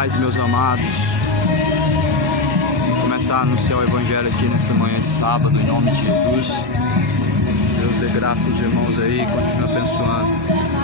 paz, meus amados. Vamos começar a anunciar o Evangelho aqui nessa manhã de sábado, em nome de Jesus. Deus dê graça aos irmãos aí, continue abençoando.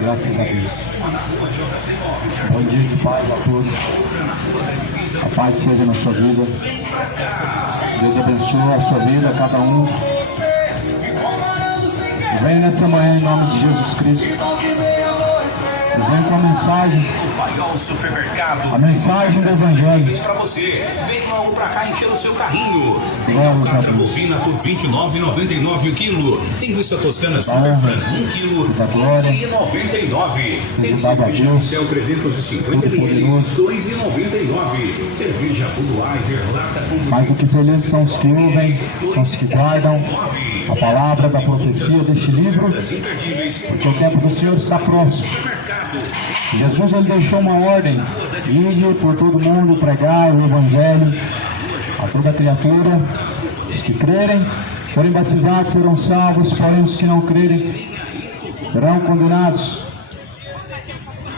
Graças a Deus. Bom dia de paz a todos. A paz seja na sua vida. Deus abençoe a sua vida, cada um. Venha nessa manhã em nome de Jesus Cristo. Vem com a mensagem. A mensagem do Evangelho. Para você, vem logo para cá encher o seu carrinho. Glória bovina por R$ 29,99 o quilo. Linguiça toscana super frango 1 quilo, R$ 2,99. Tem cerveja Céu 350 ml, R$ 2,99. Cerveja Budweiser lata com mais do que felizes são os que ouvem, são os que guardam a palavra da profecia deste livro, porque o tempo do Senhor está próximo. Jesus ele deixou uma ordem: ide por todo mundo, pregar o Evangelho a toda criatura. Os que crerem, forem batizados, serão salvos, porém os que não crerem serão condenados.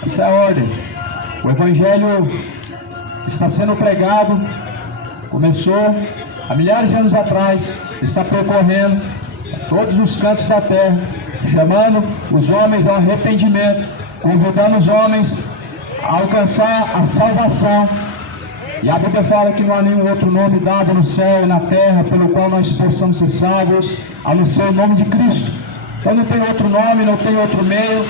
Essa é a ordem. O Evangelho está sendo pregado, começou há milhares de anos atrás, está percorrendo todos os cantos da terra, chamando os homens ao arrependimento, convidando os homens a alcançar a salvação. E a Bíblia fala que não há nenhum outro nome dado no céu e na terra pelo qual nós possamos ser salvos, a não ser o nome de Cristo. Então não tem outro nome, não tem outro meio,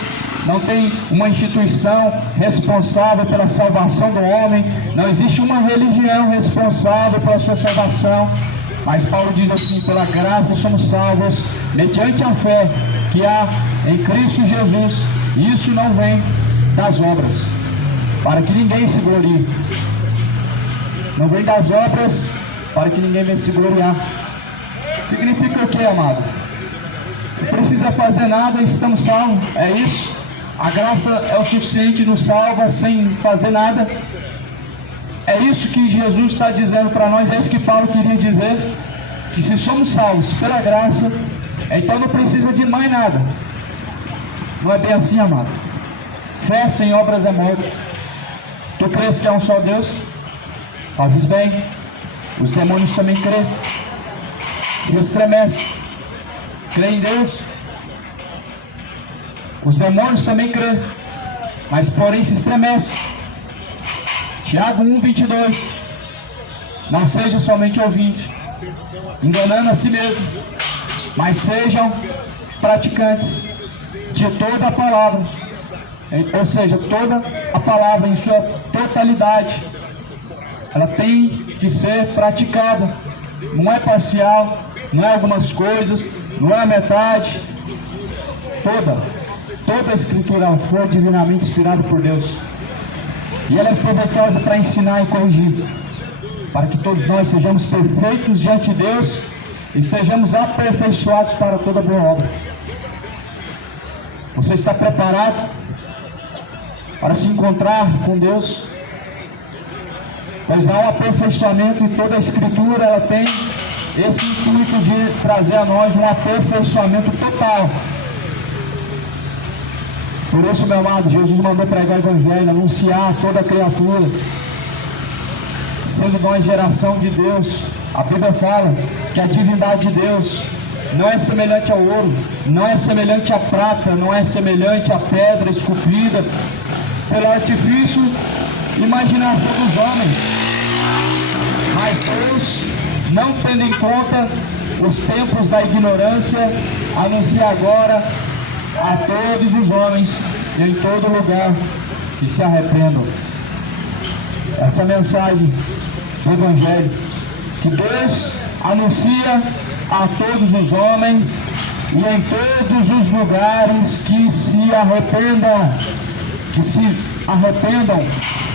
não tem uma instituição responsável pela salvação do homem, não existe uma religião responsável pela sua salvação. Mas Paulo diz assim: pela graça somos salvos mediante a fé que há em Cristo Jesus. E isso não vem das obras, para que ninguém se glorie. Não vem das obras, para que ninguém venha se gloriar. Significa o que, amado? Não precisa fazer nada e estamos salvos. É isso. A graça é o suficiente, nos salva sem fazer nada. É isso que Jesus está dizendo para nós. É isso que Paulo queria dizer, que se somos salvos pela graça, então não precisa de mais nada. Não é bem assim, amado. Fé sem obras é morte. Tu crês que há um só Deus? Fazes bem. Os demônios também crêem, se estremecem. Crê em Deus. Os demônios também crêem, mas porém se estremecem. Tiago 1:22. Não seja somente ouvinte, enganando a si mesmo, mas sejam praticantes de toda a palavra. Ou seja, toda a palavra em sua totalidade, ela tem que ser praticada. Não é parcial, não é algumas coisas, não é a metade. Toda a escritura foi divinamente inspirada por Deus. E ela é proveitosa para ensinar e corrigir, para que todos nós sejamos perfeitos diante de Deus e sejamos aperfeiçoados para toda boa obra. Você está preparado para se encontrar com Deus. Pois há um aperfeiçoamento e toda a Escritura ela tem esse intuito de trazer a nós um aperfeiçoamento total. Por isso, meu amado, Jesus mandou pregar o Evangelho, anunciar a toda a criatura. Sendo nós geração de Deus, a Bíblia fala que a divindade de Deus não é semelhante ao ouro, não é semelhante à prata, não é semelhante à pedra esculpida pelo artifício e imaginação dos homens. Mas Deus, não tendo em conta os tempos da ignorância, anuncia agora a todos os homens em todo lugar que se arrependam. Essa é a mensagem do Evangelho, que Deus anuncia a todos os homens e em todos os lugares que se arrependam,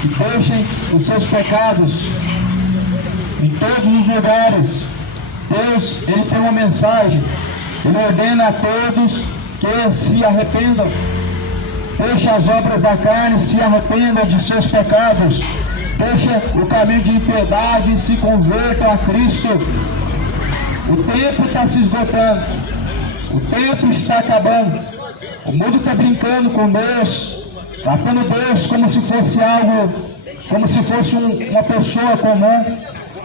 que deixem os seus pecados. Em todos os lugares, Deus, Ele tem uma mensagem, Ele ordena a todos que se arrependam, deixe as obras da carne, se arrependam de seus pecados, deixe o caminho de impiedade e se convertam a Cristo. O tempo está se esgotando, o tempo está acabando, o mundo está brincando com Deus, tratando Deus como se fosse algo, como se fosse uma pessoa comum,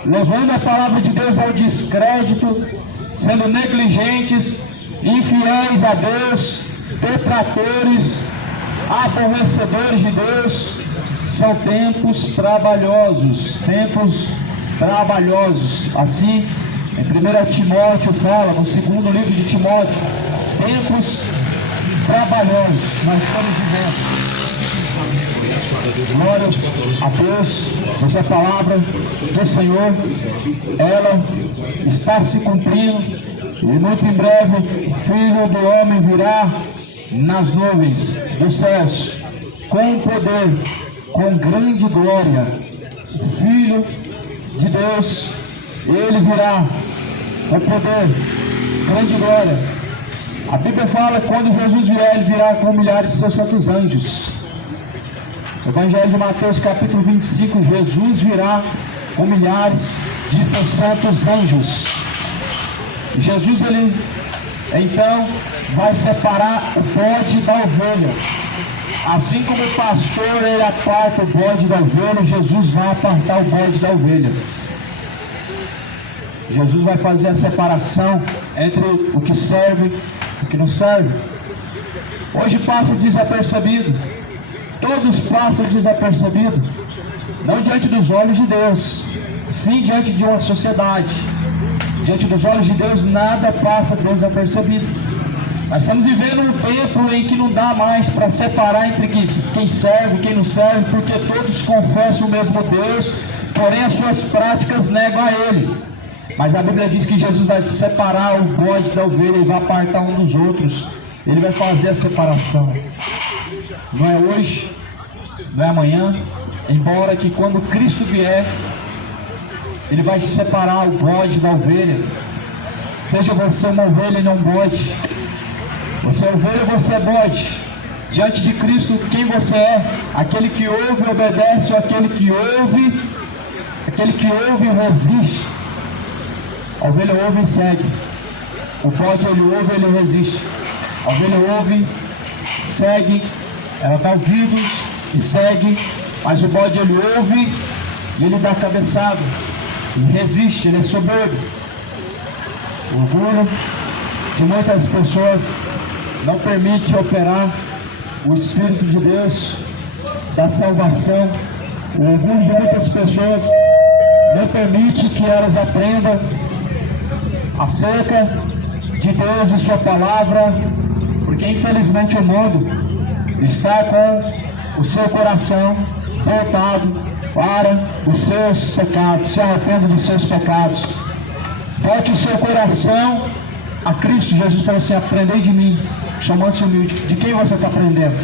levando a palavra de Deus ao descrédito, sendo negligentes, infiéis a Deus, detratores, aborrecedores de Deus. São tempos trabalhosos, assim, em 1 Timóteo fala, no segundo livro de Timóteo, tempos trabalhosos, nós estamos vivendo. Glórias a Deus, essa palavra do Senhor, ela está se cumprindo, e muito em breve o Filho do Homem virá nas nuvens dos céus, com poder, com grande glória. O Filho de Deus, Ele virá com poder, grande glória. A Bíblia fala que quando Jesus vier, Ele virá com milhares de seus santos anjos. Evangelho de Mateus capítulo 25, Jesus virá com milhares de seus santos anjos. Jesus, Ele então vai separar o bode da ovelha. Assim como o pastor ele aparta o bode da ovelha, Jesus vai apartar o bode da ovelha. Jesus vai fazer a separação entre o que serve e o que não serve. Hoje passa desapercebido. Todos passam desapercebidos, não diante dos olhos de Deus, sim diante de uma sociedade. Diante dos olhos de Deus, nada passa desapercebido. Nós estamos vivendo um tempo em que não dá mais para separar entre quem serve e quem não serve, porque todos confessam o mesmo Deus, porém as suas práticas negam a Ele. Mas a Bíblia diz que Jesus vai separar o bode da ovelha e vai apartar um dos outros. Ele vai fazer a separação. Não é hoje, não é amanhã, embora que quando Cristo vier, Ele vai separar o bode da ovelha. Seja você uma ovelha e não um bode. Você é ovelha ou você é bode? Diante de Cristo, quem você é? Aquele que ouve e obedece, ou aquele que ouve e resiste? A ovelha ouve e segue. O bode ele ouve e ele resiste. A ovelha ouve, segue, ela dá ouvidos e segue, mas o bode ele ouve e ele dá cabeçada, ele resiste, ele é soberbo. O orgulho de muitas pessoas não permite operar o Espírito de Deus da salvação. O orgulho de muitas pessoas não permite que elas aprendam acerca de Deus e sua palavra, porque infelizmente o mundo está com o seu coração voltado para os seus pecados. Se arrependa dos seus pecados, volte o seu coração a Cristo. Jesus falou assim: aprendei de mim, sou manso e humilde. De quem você está aprendendo?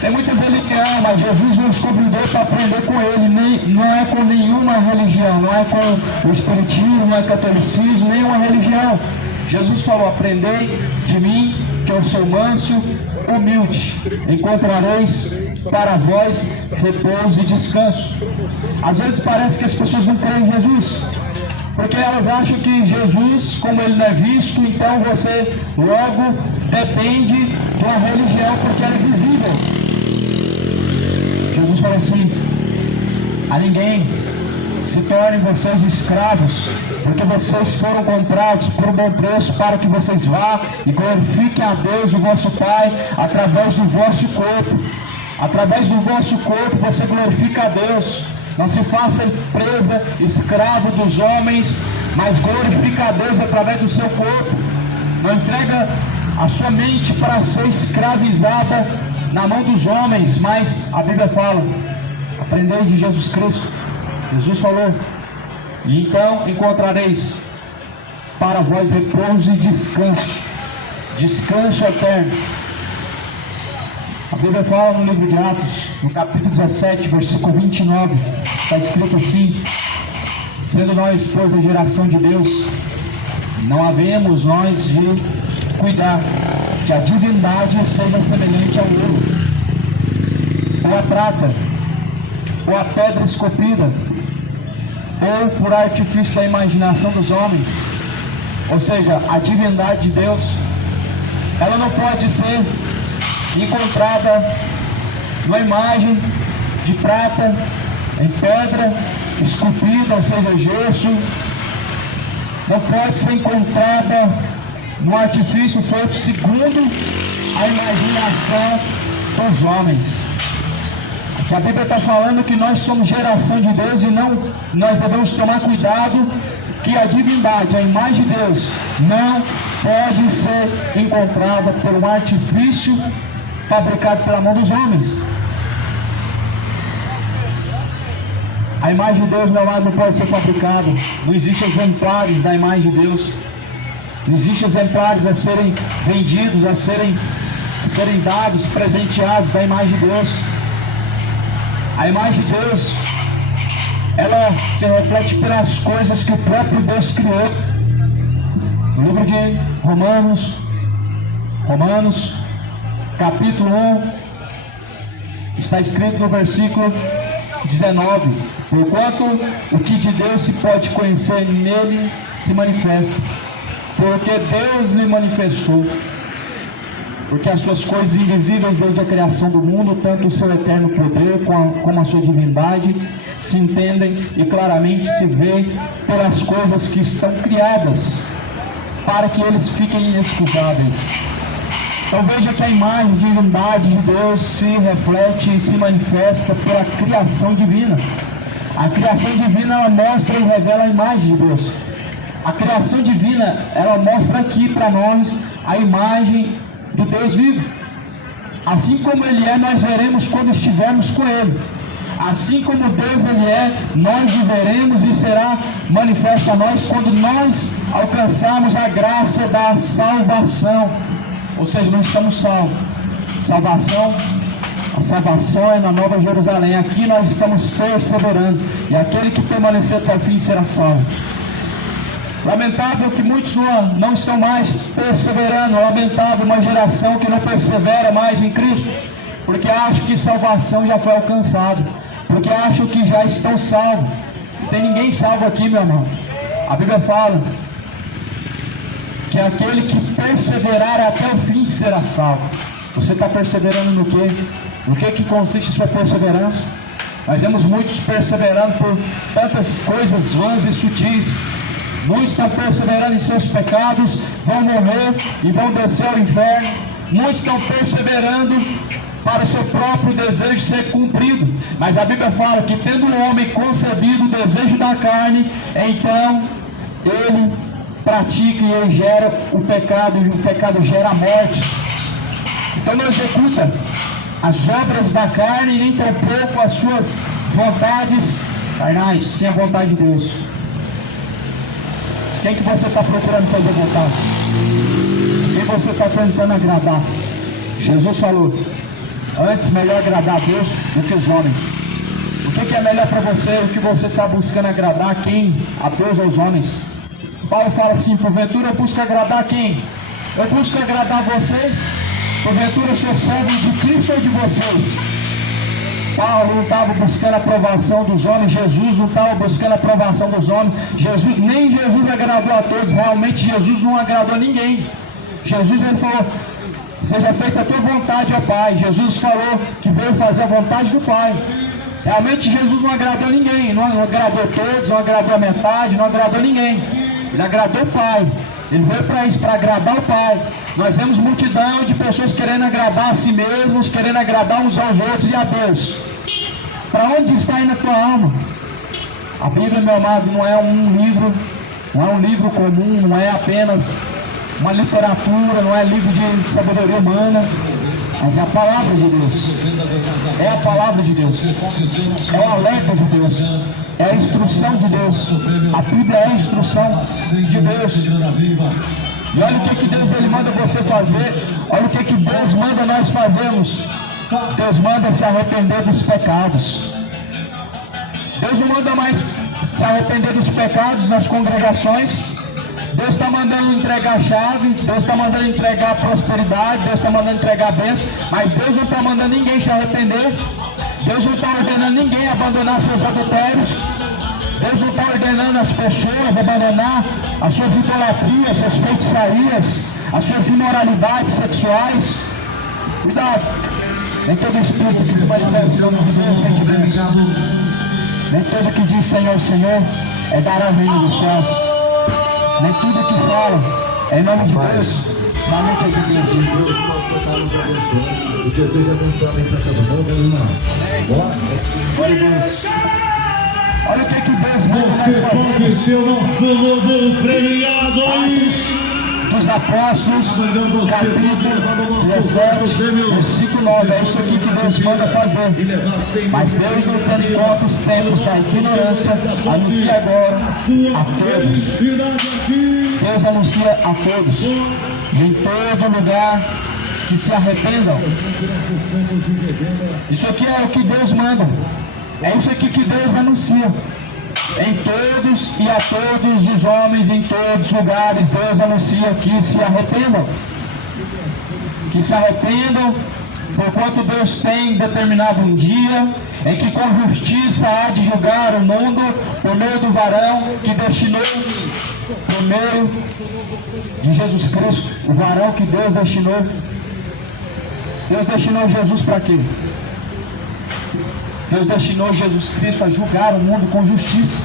Tem muitas religiões, mas Jesus nos convidou para aprender com Ele. Não é com nenhuma religião, não é com o espiritismo, não é catolicismo, nenhuma religião. Jesus falou: aprendei de mim, que eu sou manso humilde, encontrareis para vós repouso e descanso. Às vezes parece que as pessoas não creem em Jesus, porque elas acham que Jesus, como ele não é visto, então você logo depende de uma religião porque ela é visível. Jesus falou assim: a ninguém se tornem vocês escravos, porque vocês foram comprados por um bom preço, para que vocês vá e glorifiquem a Deus, o vosso Pai, através do vosso corpo. Através do vosso corpo você glorifica a Deus. Não se faça presa, escravo dos homens, mas glorifica a Deus através do seu corpo. Não entrega a sua mente para ser escravizada na mão dos homens, mas a Bíblia fala: aprendei de Jesus Cristo. Jesus falou: e então encontrareis para vós repouso e descanso, descanso eterno. A Bíblia fala no livro de Atos, no capítulo 17, versículo 29, está escrito assim: sendo nós, pois, a geração de Deus, não havemos nós de cuidar que a divindade seja semelhante ao ouro, ou a prata, ou a pedra esculpida, ou por artifício da imaginação dos homens. Ou seja, a divindade de Deus, ela não pode ser encontrada numa imagem de prata, em pedra esculpida, ou seja, gesso. Não pode ser encontrada num artifício feito segundo a imaginação dos homens. Que a Bíblia está falando que nós somos geração de Deus e não, nós devemos tomar cuidado que a divindade, a imagem de Deus, não pode ser encontrada por um artifício fabricado pela mão dos homens. A imagem de Deus, meu amado, não pode ser fabricada. Não existem exemplares da imagem de Deus. Não existem exemplares a serem vendidos, a serem dados, presenteados da imagem de Deus. A imagem de Deus, ela se reflete pelas coisas que o próprio Deus criou. No livro de Romanos, capítulo 1, está escrito no versículo 19: porquanto o que de Deus se pode conhecer nele se manifesta, porque Deus lhe manifestou. Porque as suas coisas invisíveis desde a criação do mundo, tanto o seu eterno poder como a sua divindade, se entendem e claramente se vê pelas coisas que estão criadas, para que eles fiquem inexcusáveis. Então veja que a imagem de divindade de Deus se reflete e se manifesta pela criação divina. A criação divina, ela mostra e revela a imagem de Deus. A criação divina, ela mostra aqui para nós a imagem do Deus vivo. Assim como Ele é, nós veremos quando estivermos com Ele. Assim como Deus Ele é, nós o veremos e será manifesto a nós quando nós alcançarmos a graça da salvação. Ou seja, nós estamos salvos. A salvação é na Nova Jerusalém. Aqui nós estamos perseverando, e aquele que permanecer até o fim será salvo. Lamentável que muitos não estão mais perseverando. Lamentável uma geração que não persevera mais em Cristo, porque acham que salvação já foi alcançada, porque acham que já estão salvos. Não tem ninguém salvo aqui, meu irmão. A Bíblia fala que aquele que perseverar até o fim será salvo. Você está perseverando no quê? No que consiste sua perseverança? Nós vemos muitos perseverando por tantas coisas vãs e sutis. Muitos estão perseverando em seus pecados, vão morrer e vão descer ao inferno. Muitos estão perseverando para o seu próprio desejo ser cumprido. Mas a Bíblia fala que tendo o homem concebido o desejo da carne, então ele pratica e ele gera o pecado, e o pecado gera a morte. Então não executa as obras da carne, e nem tampouco as suas vontades carnais, sem a vontade de Deus. Quem que você está procurando fazer vontade? Quem você está tentando agradar? Jesus falou: antes melhor agradar a Deus do que os homens. O que é melhor para você? O que você está buscando agradar? Quem? A Deus ou os homens? Paulo fala assim: porventura eu busco agradar quem? Eu busco agradar vocês? Porventura eu sou servo de Cristo ou de vocês? Paulo não estava buscando a aprovação dos homens, Jesus não estava buscando a aprovação dos homens, nem Jesus agradou a todos, realmente Jesus não agradou a ninguém. Jesus ele falou, seja feita a tua vontade, ó Pai. Jesus falou que veio fazer a vontade do Pai. Realmente Jesus não agradou ninguém, não agradou todos, não agradou a metade, não agradou ninguém. Ele agradou o Pai. Ele veio para isso, para agradar o Pai. Nós vemos multidão de pessoas querendo agradar a si mesmos, querendo agradar uns aos outros e a Deus. Para onde está indo a tua alma? A Bíblia, meu amado, não é um livro, não é um livro comum, não é apenas uma literatura, não é livro de sabedoria humana, mas é a palavra de Deus. É a palavra de Deus. É o alerta de Deus. É a instrução de Deus. A Bíblia é a instrução de Deus. E olha o que Deus ele manda você fazer. Olha o que Deus manda nós fazermos. Deus manda se arrepender dos pecados. Deus não manda mais se arrepender dos pecados nas congregações. Deus está mandando entregar a chave, Deus está mandando entregar a prosperidade, Deus está mandando entregar a bênção, mas Deus não está mandando ninguém se arrepender. Deus não está ordenando ninguém abandonar seus adultérios. Deus não está ordenando as pessoas abandonar as suas idolatrias, as suas feitiçarias, as suas imoralidades sexuais. Cuidado! Nem todo espírito que se manifesta no nome de Deus vem de Deus. Nem todo que diz Senhor, Senhor é dar a reino dos céus. Nem tudo que fala é em nome de Deus. Somente é de Deus. Olha o que Deus manda nós fazer. Você pode ser o nosso novo premiado. Dos Apóstolos, capítulo 17, versículo 9. É isso aqui que Deus manda fazer. Mas Deus não tem em conta os tempos da ignorância, anuncia agora a todos. Deus anuncia a todos, em todo lugar, que se arrependam. Isso aqui é o que Deus manda. É isso aqui que Deus anuncia. Em todos e a todos os homens, em todos os lugares, Deus anuncia que se arrependam. Que se arrependam, porquanto Deus tem determinado um dia em que com justiça há de julgar o mundo por meio do varão que destinou, por meio de Jesus Cristo, o varão que Deus destinou. Deus destinou Jesus para quê? Deus destinou Jesus Cristo a julgar o mundo com justiça.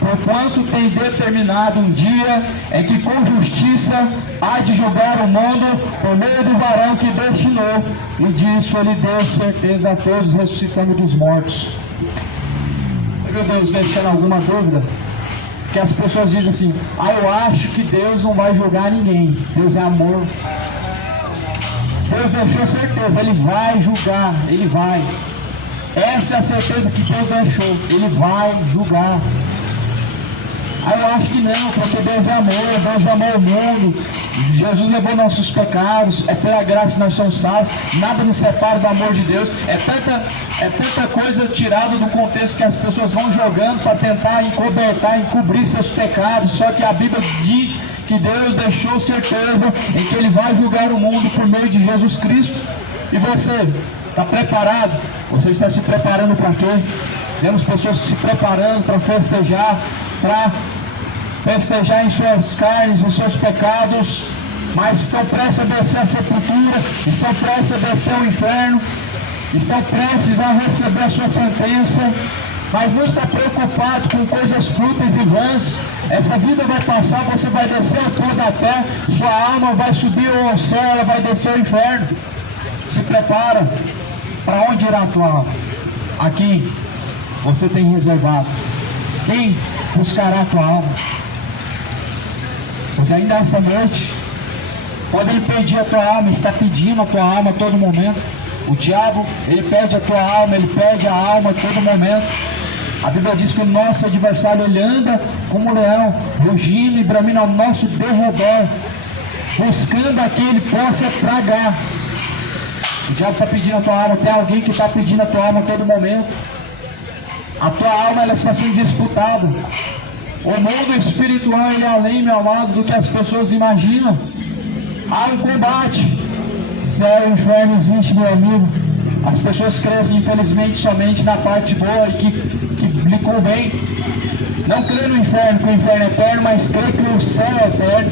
Porquanto tem determinado um dia em que com justiça há de julgar o mundo por meio do varão que destinou, e disso ele deu certeza a todos, ressuscitando dos mortos. Meu Deus, deixando alguma dúvida? Que as pessoas dizem assim, eu acho que Deus não vai julgar ninguém. Deus é amor. Deus deixou certeza, Ele vai julgar, Ele vai. Essa é a certeza que Deus deixou, Ele vai julgar. Eu acho que não, porque Deus é amor, Deus amou o mundo. Jesus levou nossos pecados, é pela graça que nós somos salvos, nada nos separa do amor de Deus. É tanta coisa tirada do contexto que as pessoas vão jogando para tentar encobertar, encobrir seus pecados, só que a Bíblia diz que Deus deixou certeza em que Ele vai julgar o mundo por meio de Jesus Cristo. E você, está preparado? Você está se preparando para quê? Vemos pessoas se preparando para festejar em suas carnes, em seus pecados, mas estão prestes a descer a sepultura, estão prestes a descer ao inferno, estão prestes a receber a sua sentença, mas não está preocupado com coisas fúteis e vãs. Essa vida vai passar, você vai descer ao pó da terra, sua alma vai subir ao céu, ela vai descer ao inferno. Se prepara. Para onde irá a tua alma? Aqui você tem reservado. Quem buscará a tua alma? Pois ainda essa noite podem impedir a tua alma, está pedindo a tua alma a todo momento. O diabo, ele pede a tua alma, ele pede a alma a todo momento. A Bíblia diz que o nosso adversário, ele anda como um leão, rugindo e bramindo ao nosso derredor, buscando a quem ele possa tragar. O diabo está pedindo a tua alma, tem alguém que está pedindo a tua alma a todo momento. A tua alma, ela está sendo disputada. O mundo espiritual, ele é além, meu amado, do que as pessoas imaginam. Há um combate. céu e inferno existe, meu amigo. As pessoas crescem, infelizmente, somente na parte boa e que lhe convém. Não crê no inferno, que o inferno é eterno, mas crê que o céu é eterno.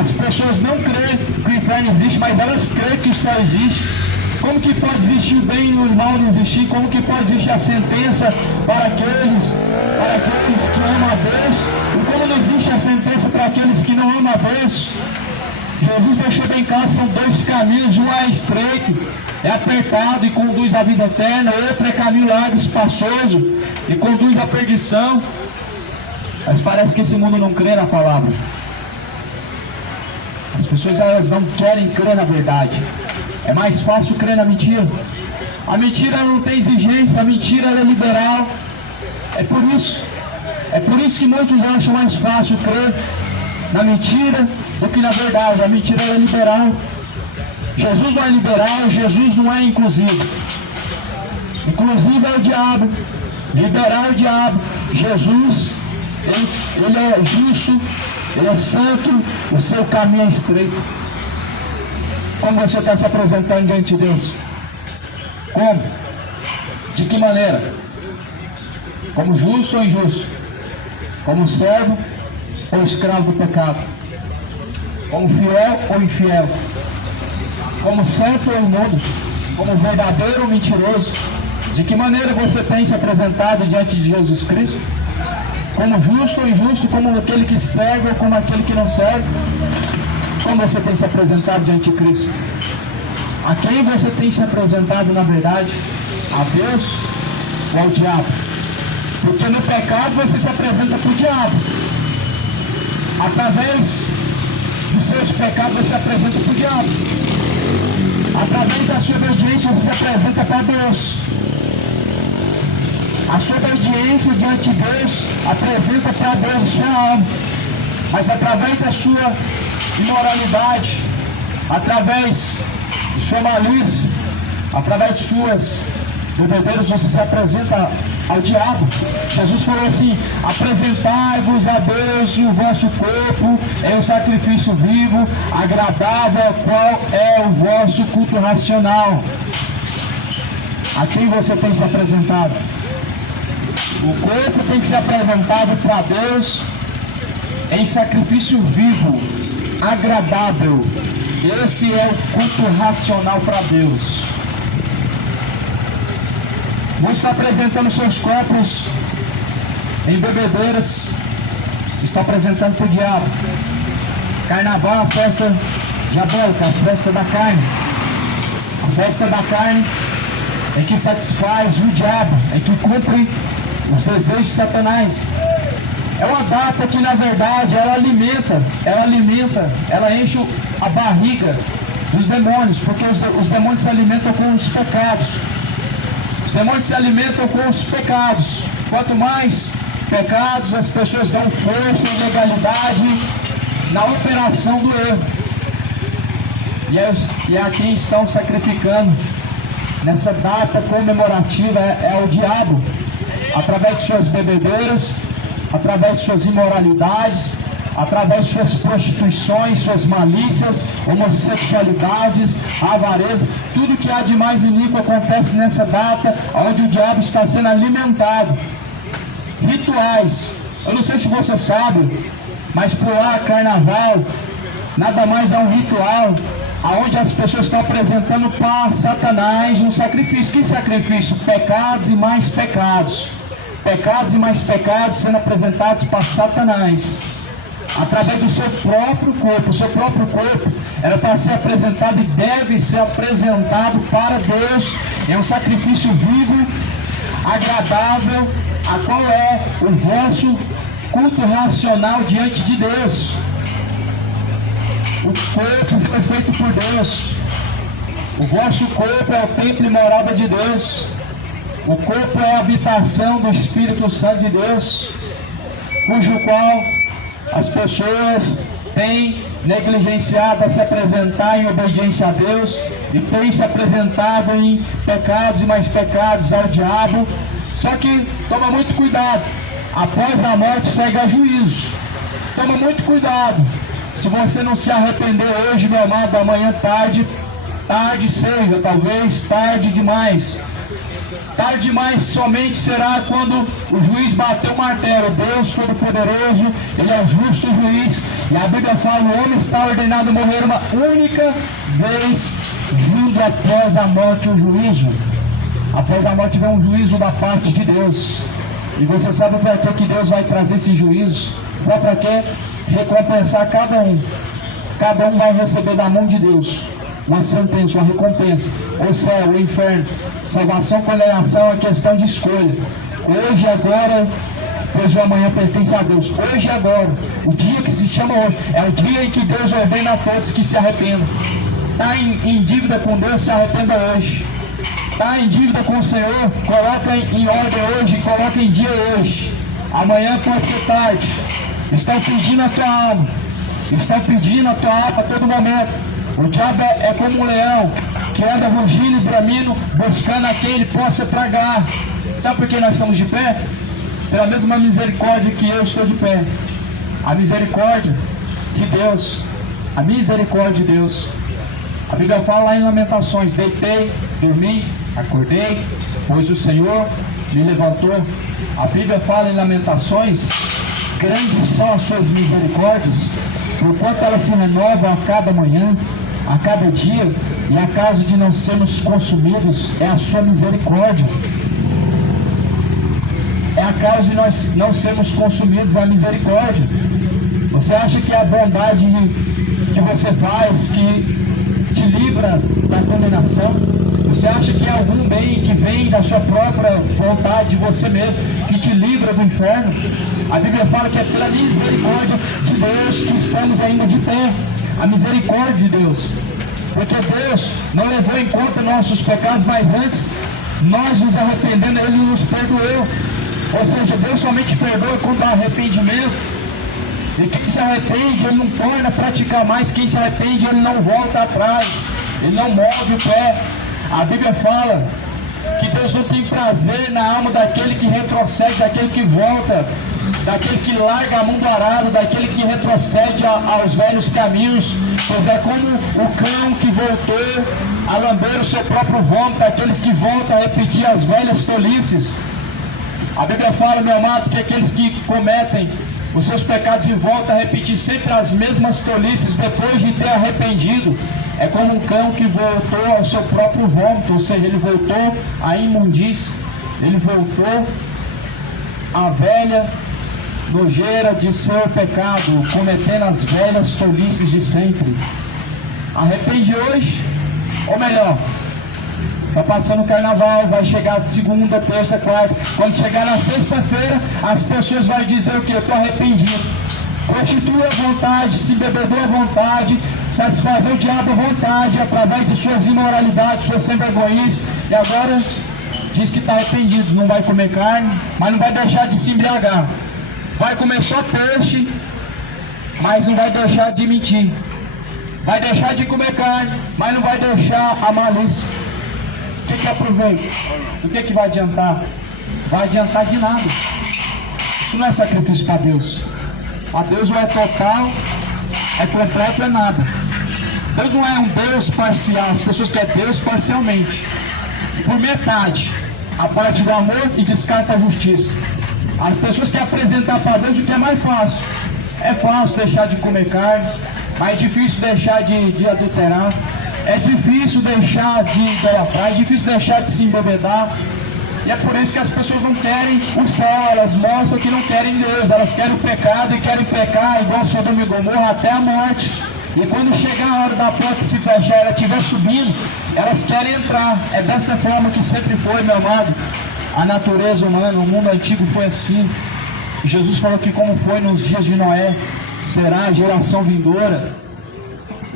As pessoas não creem que o inferno existe, mas elas creem que o céu existe. Como que pode existir o bem e o mal não existir? Como que pode existir a sentença para aqueles que amam a Deus? E como não existe a sentença para aqueles que não amam a Deus? Jesus deixou bem claro, são dois caminhos, um é estreito, é apertado e conduz à vida eterna, outro é caminho largo e espaçoso e conduz à perdição. Mas parece que esse mundo não crê na palavra. As pessoas, elas não querem crer na verdade. É mais fácil crer na mentira. A mentira não tem exigência, a mentira ela é liberal. É por isso que muitos acham mais fácil crer na mentira do que na verdade. A mentira é liberal. Jesus não é liberal, Jesus não é inclusivo. Inclusivo é o diabo, liberal é o diabo. Jesus, ele é justo, ele é santo, o seu caminho é estreito. Como você está se apresentando diante de Deus? Como? De que maneira? Como justo ou injusto? Como servo ou escravo do pecado? Como fiel ou infiel? Como santo ou imundo? Como verdadeiro ou mentiroso? De que maneira você tem se apresentado diante de Jesus Cristo? Como justo ou injusto? Como aquele que serve ou como aquele que não serve? Como você tem se apresentado diante de Cristo? A quem você tem se apresentado na verdade? A Deus ou ao diabo? Porque no pecado você se apresenta para o diabo. Através dos seus pecados você se apresenta para o diabo. Através da sua obediência você se apresenta para Deus. A sua obediência diante de Deus apresenta para Deus a sua alma. Mas através da sua imoralidade, através de sua malícia, através de suas bebedeiras, você se apresenta ao diabo. Jesus falou assim: apresentai-vos a Deus o vosso corpo em um sacrifício vivo, agradável, qual é o vosso culto racional. A quem você tem se apresentado? O corpo tem que ser apresentado para Deus em sacrifício vivo, agradável. Esse é o culto racional para Deus. Muitos estão apresentando seus corpos em bebedeiras, está apresentando para o diabo. Carnaval é uma festa diabólica, a festa da carne. A festa da carne em que satisfaz o diabo, em que cumpre os desejos de Satanás. É uma data que na verdade ela enche a barriga dos demônios, porque os demônios se alimentam com os pecados. Os demônios se alimentam com os pecados. Quanto mais pecados, as pessoas dão força e legalidade na operação do erro. E a quem estão sacrificando nessa data comemorativa é o diabo, através de suas bebedeiras, através de suas imoralidades, através de suas prostituições, suas malícias, homossexualidades, avareza, tudo que há de mais iníquo acontece nessa data, onde o diabo está sendo alimentado. Rituais, eu não sei se você sabe, mas pular carnaval nada mais é um ritual onde as pessoas estão apresentando para Satanás um sacrifício. Que sacrifício? Pecados e mais pecados. Pecados e mais pecados sendo apresentados para Satanás através do seu próprio corpo. O seu próprio corpo era para ser apresentado e deve ser apresentado para Deus em um sacrifício vivo, agradável, a qual é o vosso culto racional diante de Deus. O corpo foi feito por Deus. O vosso corpo é o templo e morada de Deus. O corpo é a habitação do Espírito Santo de Deus, cujo qual as pessoas têm negligenciado a se apresentar em obediência a Deus e têm se apresentado em pecados e mais pecados ao diabo. Só que toma muito cuidado, após a morte segue a juízo. Toma muito cuidado, se você não se arrepender hoje, meu amado, amanhã tarde Tarde seja, talvez tarde demais. Tarde demais somente será quando o juiz bater o martelo. Deus Todo-Poderoso, Ele é o justo juiz. E a Bíblia fala, o homem está ordenado a morrer uma única vez, vindo após a morte o juízo. Após a morte vem um juízo da parte de Deus. E você sabe para que Deus vai trazer esse juízo? Para quê? Recompensar cada um. Cada um vai receber da mão de Deus uma sentença, uma recompensa. O céu, o inferno, salvação, condenação é questão de escolha. Hoje e agora, pois o amanhã pertence a Deus. Hoje e agora, o dia que se chama hoje, é o dia em que Deus ordena a todos que se arrependam. Está em dívida com Deus, se arrependa hoje. Está em dívida com o Senhor, coloca em ordem hoje, coloca em dia hoje. Amanhã pode ser tarde. Estão pedindo a tua alma, estão pedindo a tua alma a todo momento. O diabo é como um leão que anda rugindo e bramindo, buscando a quem ele possa tragar. Sabe por que nós estamos de pé? Pela mesma misericórdia que eu estou de pé. A misericórdia de Deus. A misericórdia de Deus. A Bíblia fala lá em Lamentações: deitei, dormi, acordei, pois o Senhor me levantou. A Bíblia fala em Lamentações: grandes são as suas misericórdias, porquanto elas se renovam a cada manhã, a cada dia, e a causa de não sermos consumidos é a sua misericórdia. É a causa de nós não sermos consumidos, a misericórdia. Você acha que a bondade que você faz, que te livra da condenação? Você acha que é algum bem que vem da sua própria vontade, de você mesmo, que te livra do inferno? A Bíblia fala que é pela misericórdia de Deus que estamos ainda de pé. A misericórdia de Deus. Porque Deus não levou em conta nossos pecados, mas antes, nós nos arrependendo, Ele nos perdoou. Ou seja, Deus somente perdoa quando há arrependimento. E quem se arrepende, Ele não torna a praticar mais. Quem se arrepende, Ele não volta atrás. Ele não move o pé. A Bíblia fala que Deus não tem prazer na alma daquele que retrocede, daquele que volta, daquele que larga a mão do arado, daquele que retrocede aos velhos caminhos, pois é como o cão que voltou a lamber o seu próprio vômito, aqueles que voltam a repetir as velhas tolices. A Bíblia fala, meu amado, que aqueles que cometem os seus pecados e voltam a repetir sempre as mesmas tolices depois de ter arrependido, é como um cão que voltou ao seu próprio vômito, ou seja, ele voltou à imundície, ele voltou à velha nojeira de seu pecado, cometendo as velhas tolices de sempre. Arrepende hoje, ou melhor, está passando o carnaval, vai chegar segunda, terça, quarta. Quando chegar na sexta-feira, as pessoas vão dizer o que? Eu estou arrependido. Constitui a vontade, se embebedou à vontade, satisfazer o diabo à vontade, através de suas imoralidades, suas sem vergonhice, e agora diz que está arrependido, não vai comer carne, mas não vai deixar de se embriagar. Vai comer só peixe, mas não vai deixar de mentir. Vai deixar de comer carne, mas não vai deixar a malícia. O que aproveita? O que vai adiantar? Vai adiantar de nada. Isso não é sacrifício para Deus. A Deus ou é total, é completo, é nada. Deus não é um Deus parcial. As pessoas querem Deus parcialmente, por metade, a parte do amor, e descarta a justiça. As pessoas querem apresentar para Deus o que é mais fácil. É fácil deixar de comer carne, mas é difícil deixar de adulterar. É difícil deixar de idolatrar, é difícil deixar de se embebedar. E é por isso que as pessoas não querem o céu, elas mostram que não querem Deus, elas querem o pecado e querem pecar igual Sodoma e Gomorra até a morte. E quando chegar a hora da porta se fechar, ela estiver subindo, elas querem entrar. É dessa forma que sempre foi, meu amado. A natureza humana, o mundo antigo foi assim. Jesus falou que como foi nos dias de Noé, será a geração vindoura,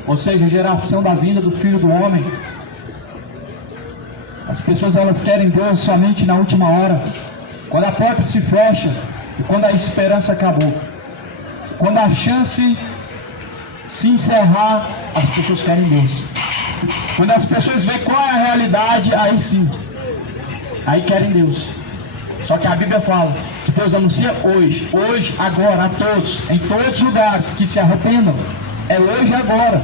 ou seja, a geração da vinda do Filho do Homem. As pessoas, elas querem Deus somente na última hora, quando a porta se fecha e quando a esperança acabou. Quando a chance se encerrar, as pessoas querem Deus. Quando as pessoas veem qual é a realidade, aí sim, aí querem Deus. Só que a Bíblia fala que Deus anuncia hoje, agora, a todos, em todos os lugares, que se arrependam. É hoje e agora,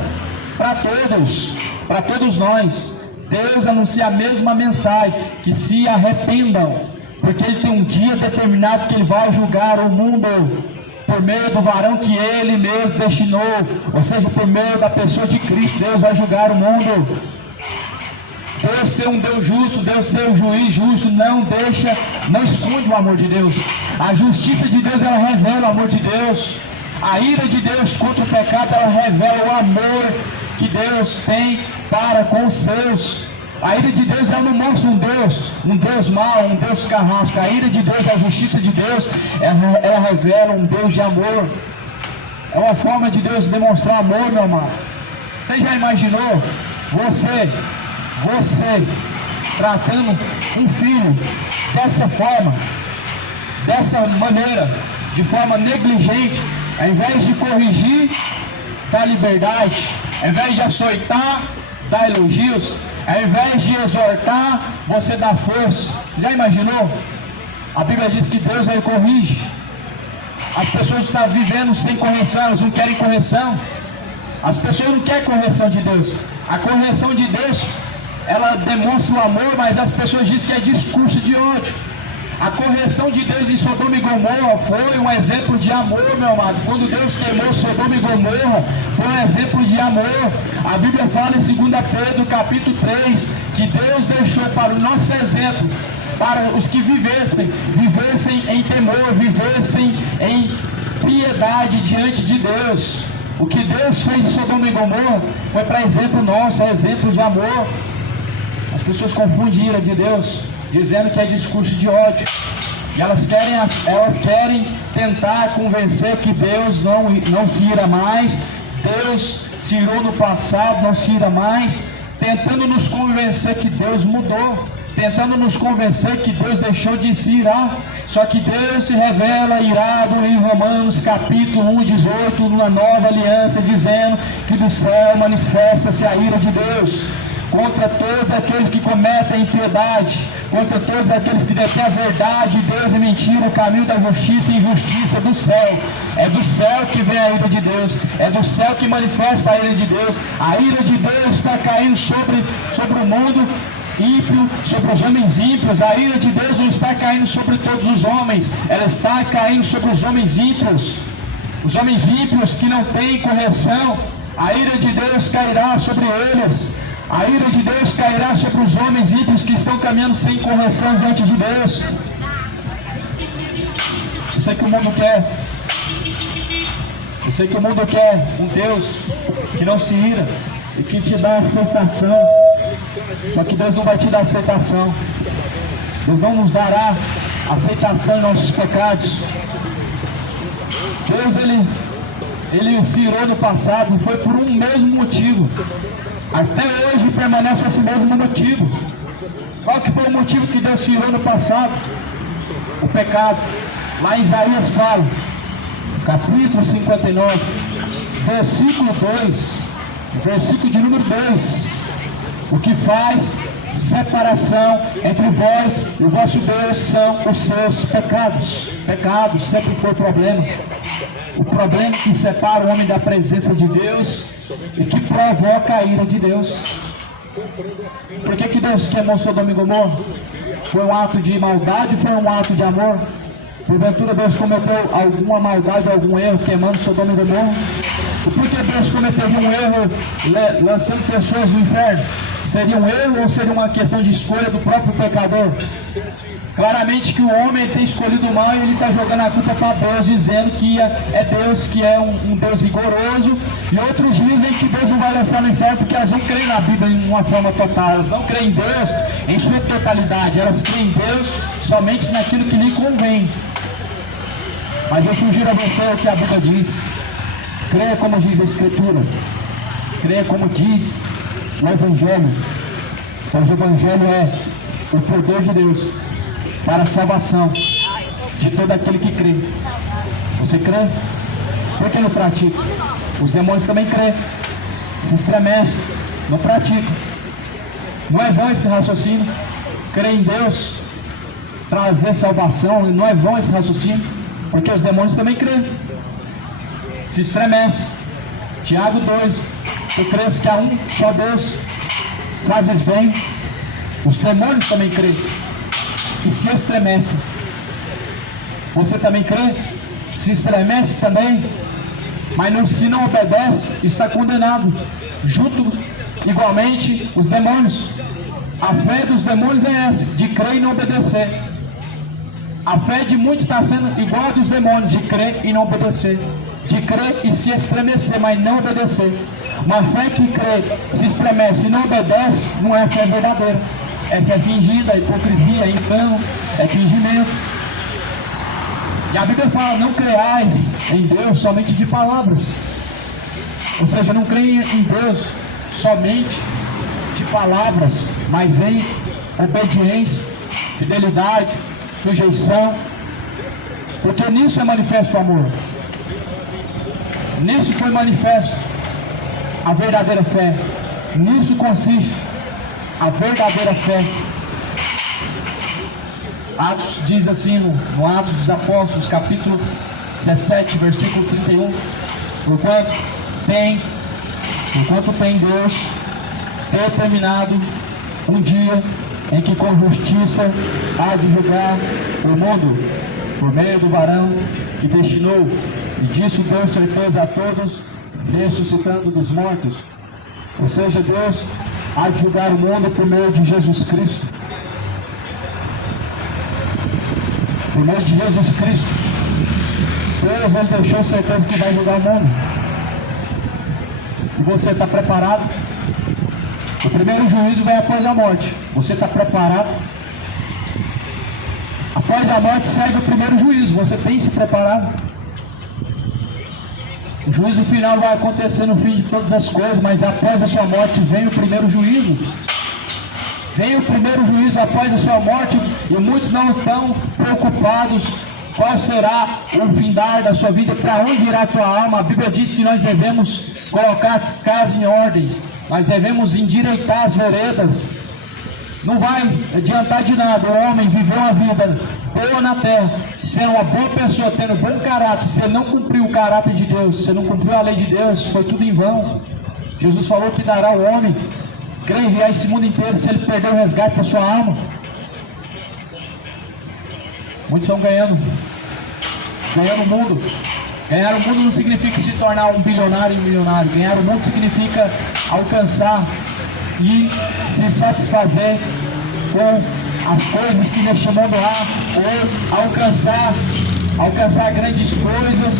para todos. para todos nós. Deus anuncia a mesma mensagem, que se arrependam, porque Ele tem um dia determinado que Ele vai julgar o mundo, por meio do varão que Ele mesmo destinou, ou seja, por meio da pessoa de Cristo. Deus vai julgar o mundo. Deus ser um Deus justo, Deus ser um juiz justo, não esconde o amor de Deus. A justiça de Deus, ela revela o amor de Deus. A ira de Deus contra o pecado, ela revela o amor que Deus tem para com os seus. A ira de Deus, ela não mostra um Deus mau, um Deus carrasco. A ira de Deus, a justiça de Deus, ela revela um Deus de amor. É uma forma de Deus demonstrar amor, meu amado. Você já imaginou você tratando um filho dessa forma, dessa maneira, de forma negligente, ao invés de corrigir, dá liberdade, ao invés de açoitar, dá elogios, ao invés de exortar, você dá força. Já imaginou? A Bíblia diz que Deus aí corrige. As pessoas estão vivendo sem correção, elas não querem correção. As pessoas não querem correção de Deus. A correção de Deus, ela demonstra o amor, mas as pessoas dizem que é discurso de ódio. A correção de Deus em Sodoma e Gomorra foi um exemplo de amor, meu amado. Quando Deus queimou Sodoma e Gomorra, foi um exemplo de amor. A Bíblia fala em 2 Pedro, capítulo 3, que Deus deixou para o nosso exemplo, para os que vivessem em temor, vivessem em piedade diante de Deus. O que Deus fez em Sodoma e Gomorra foi para exemplo nosso, é exemplo de amor. As pessoas confundem ira de Deus, dizendo que é discurso de ódio. E elas querem tentar convencer que Deus não se ira mais. Deus se irou no passado, não se ira mais. Tentando nos convencer que Deus mudou. Tentando nos convencer que Deus deixou de se irar. Só que Deus se revela irado em Romanos capítulo 1, 18, numa nova aliança, dizendo que do céu manifesta-se a ira de Deus contra todos aqueles que cometem impiedade, contra todos aqueles que detêm a verdade, Deus e mentira, o caminho da justiça e injustiça do céu. É do céu que vem a ira de Deus, é do céu que manifesta a ira de Deus. A ira de Deus está caindo sobre o mundo ímpio, sobre os homens ímpios. A ira de Deus não está caindo sobre todos os homens, ela está caindo sobre os homens ímpios. Os homens ímpios que não têm correção, a ira de Deus cairá sobre eles. A ira de Deus cairá sobre os homens ímpios que estão caminhando sem correção diante de Deus. Eu sei que o mundo quer. Eu sei que o mundo quer um Deus que não se ira e que te dá aceitação. Só que Deus não vai te dar aceitação. Deus não nos dará aceitação em nossos pecados. Deus, Ele se irou no passado e foi por um mesmo motivo. Até hoje permanece esse mesmo motivo. Qual que foi o motivo que Deus se irou no passado? O pecado. Lá em Isaías fala, capítulo 59, versículo 2, versículo de número 2. O que faz separação entre vós e o vosso Deus são os seus pecados. Pecado sempre foi problema. O problema que separa o homem da presença de Deus e que provoca a ira de Deus. Por que Deus queimou Sodoma e Gomorra? Foi um ato de maldade ou foi um ato de amor? Porventura Deus cometeu alguma maldade, algum erro queimando Sodoma e Gomorra? E por que Deus cometeu um erro lançando pessoas no inferno? Seria um erro ou seria uma questão de escolha do próprio pecador? Claramente que o homem tem escolhido o mal e ele está jogando a culpa para Deus, dizendo que é Deus que é um Deus rigoroso, e outros dizem que Deus não vai lançar no inferno porque elas não creem na Bíblia em uma forma total, elas não creem em Deus em sua totalidade, elas creem em Deus somente naquilo que lhe convém. Mas eu sugiro a você o que a Bíblia diz: creia como diz a Escritura, creia como diz o Evangelho, pois o Evangelho é o poder de Deus para a salvação de todo aquele que crê. Você crê? Por que não pratica? Os demônios também crêem, se estremecem, não praticam. Não é vão esse raciocínio. Crer em Deus, trazer salvação, não é vão esse raciocínio, porque os demônios também creem, se estremecem. Tiago 2, tu crês que há um só Deus? fazes bem, os demônios também creem e se estremecem. Você também crê? Se estremece também? Mas se não obedece, está condenado. Junto, igualmente, os demônios. A fé dos demônios é essa, de crer e não obedecer. A fé de muitos está sendo igual a dos demônios, de crer e não obedecer. De crer e se estremecer, mas não obedecer. Uma fé que crê, se estremece e não obedece, não é fé verdadeira. É fé fingida, é hipocrisia, é engano, é fingimento. E a Bíblia fala, não creais em Deus somente de palavras. Ou seja, não creia em Deus somente de palavras, mas em obediência, fidelidade, sujeição. Porque nisso é manifesto o amor. Nisso foi manifesto a verdadeira fé. Nisso consiste a verdadeira fé. Atos diz assim, no Atos dos Apóstolos, capítulo 17, versículo 31, porquanto tem Deus determinado um dia em que com justiça há de julgar o mundo por meio do varão que destinou, e disso deu certeza a todos, ressuscitando dos mortos. Ou seja, Deus há de julgar o mundo por meio de Jesus Cristo. Por meio de Jesus Cristo. Deus ele deixou certeza que vai julgar o mundo. E você está preparado? O primeiro juízo vem após a morte. Você está preparado? Após a morte segue o primeiro juízo. Você tem se preparado? O juízo final vai acontecer no fim de todas as coisas, mas após a sua morte vem o primeiro juízo. Vem o primeiro juízo após a sua morte, e muitos não estão preocupados qual será o findar da sua vida, para onde irá a tua alma. A Bíblia diz que nós devemos colocar a casa em ordem, nós devemos endireitar as veredas. Não vai adiantar de nada o homem viver uma vida boa na terra, ser uma boa pessoa, tendo bom caráter, se ele não cumpriu o caráter de Deus, se ele não cumpriu a lei de Deus, foi tudo em vão. Jesus falou que dará ao homem crer enviar esse mundo inteiro se ele perder o resgate da sua alma. Muitos estão ganhando o mundo. Ganhar o mundo não significa se tornar um bilionário e milionário. Ganhar o mundo significa alcançar e se satisfazer com as coisas que neste mundo há, ou alcançar grandes coisas,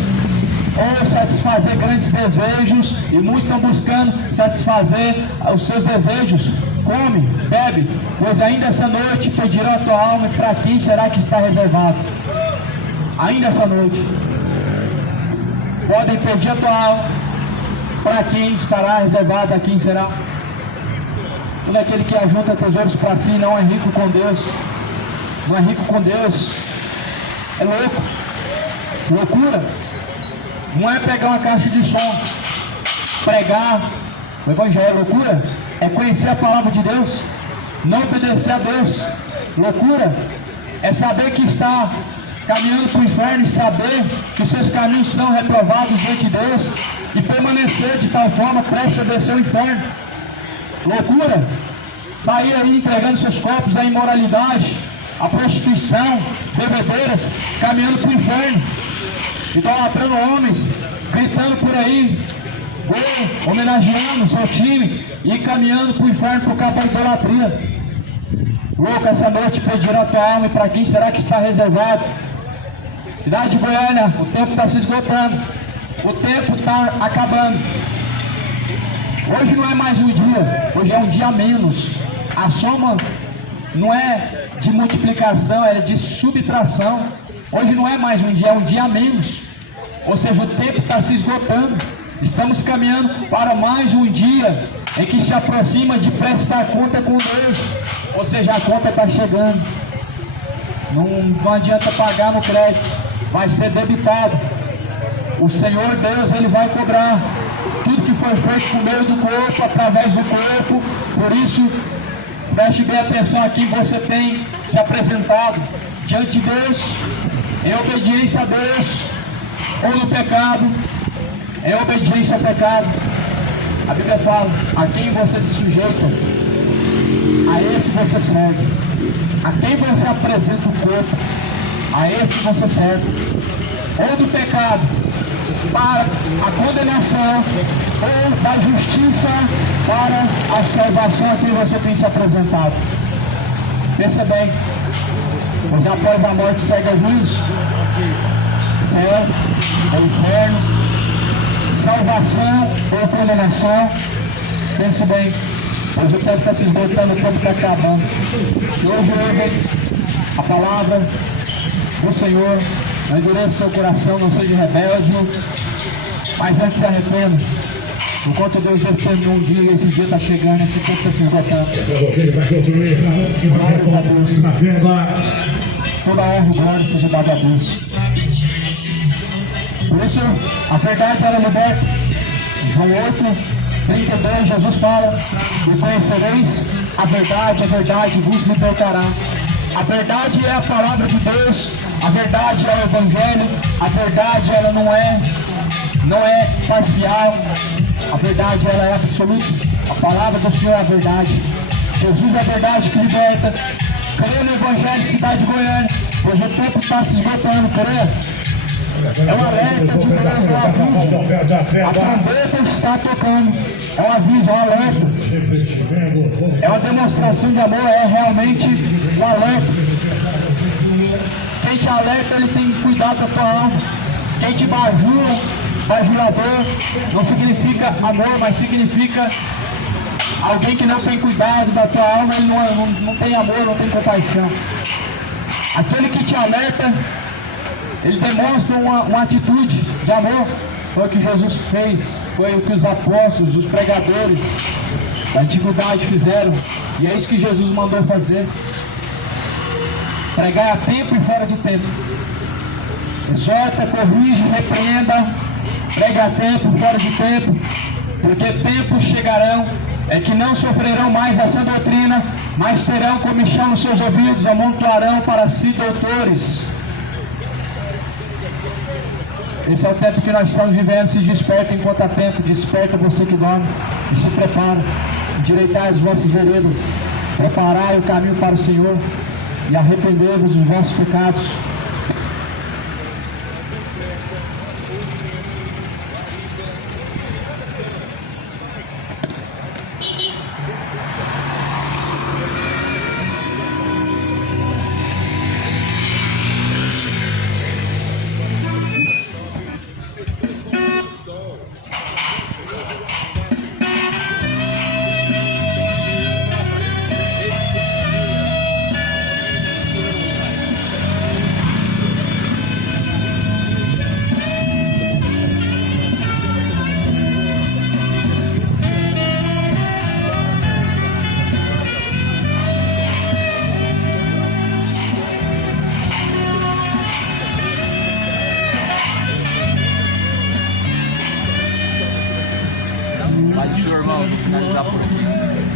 ou satisfazer grandes desejos. E muitos estão buscando satisfazer os seus desejos. Come, bebe, pois ainda essa noite pedirão a tua alma, e para quem será que está reservado? Ainda essa noite podem pedir a tua alma, para quem estará reservado, a quem será? Todo aquele que ajunta tesouros para si não é rico com Deus. Não é rico com Deus. É louco. Loucura. Não é pegar uma caixa de som, pregar o Evangelho. É loucura. É conhecer a palavra de Deus, não obedecer a Deus. Loucura é saber que está caminhando para o inferno e saber que os seus caminhos são reprovados diante de Deus e permanecer de tal forma prestes a descer o inferno. Loucura sair aí entregando seus corpos à imoralidade, à prostituição, bebedeiras, caminhando para o inferno, idolatrando homens, gritando por aí, homenageando o seu time e caminhando para o inferno por causa da idolatria. Louco, essa noite pedirá a tua alma, e para quem será que está reservado? Cidade de Goiânia, o tempo está se esgotando, o tempo está acabando. Hoje não é mais um dia, hoje é um dia a menos. A soma não é de multiplicação, é de subtração. Hoje não é mais um dia, é um dia a menos. Ou seja, o tempo está se esgotando. Estamos caminhando para mais um dia em que se aproxima de prestar conta com Deus. Ou seja, a conta está chegando. Não adianta pagar no crédito, vai ser debitado. O Senhor Deus, Ele vai cobrar tudo que foi feito por meio do corpo, através do corpo. Por isso, preste bem atenção aqui, você tem se apresentado diante de Deus em obediência a Deus, ou no pecado, em obediência ao pecado. A Bíblia fala, a quem você se sujeita? a esse você serve. A quem você apresenta o corpo, a esse você serve. Ou do pecado para a condenação, ou da justiça para a salvação a quem você tem se apresentado. Pensa bem, pois após a morte segue o juízo, céu ou inferno, salvação ou condenação. Pense bem, pois o tempo está se esgotando, o tempo está acabando. E hoje ouve a palavra do Senhor. Não endureça seu coração, não seja rebelde, mas antes se arrependa. Enquanto Deus determinou um dia, esse dia está chegando, esse tempo está se esgotando. Glórias a Deus. Toda honra e glória seja dada a Deus. Por isso, a verdade ela liberta. João 8:32, Jesus fala: e conhecereis a verdade vos libertará. A verdade é a palavra de Deus, a verdade é o Evangelho, a verdade ela não é parcial, a verdade ela é absoluta. A palavra do Senhor é a verdade. Jesus é a verdade que liberta. Creia no Evangelho, cidade de Goiânia, pois o tempo está se esgotando, creia. É um alerta de Deus, é um aviso. A trombeta está tocando. É um aviso, é um alerta. É uma demonstração de amor, é realmente um alerta. Quem te alerta, ele tem que cuidar da tua alma. Quem te bajula, bajulador, não significa amor, mas significa alguém que não tem cuidado da tua alma, ele não tem amor, não tem compaixão. Aquele que te alerta, ele demonstra uma atitude de amor. Foi o que Jesus fez, foi o que os apóstolos, os pregadores da antiguidade fizeram. E é isso que Jesus mandou fazer. Pregar a tempo e fora de tempo. Exorta, corrige, repreenda, prega a tempo e fora de tempo. Porque tempos chegarão, é que não sofrerão mais essa doutrina, mas terão comichão nos seus ouvidos, amontoarão para si doutores. Esse é o tempo que nós estamos vivendo. Se desperta enquanto há tempo. Desperta você que dorme e se prepara. Endireitai as vossas veredas, preparai o caminho para o Senhor e arrependei-vos dos vossos pecados. Mas o senhor, irmão, vou finalizar por aqui.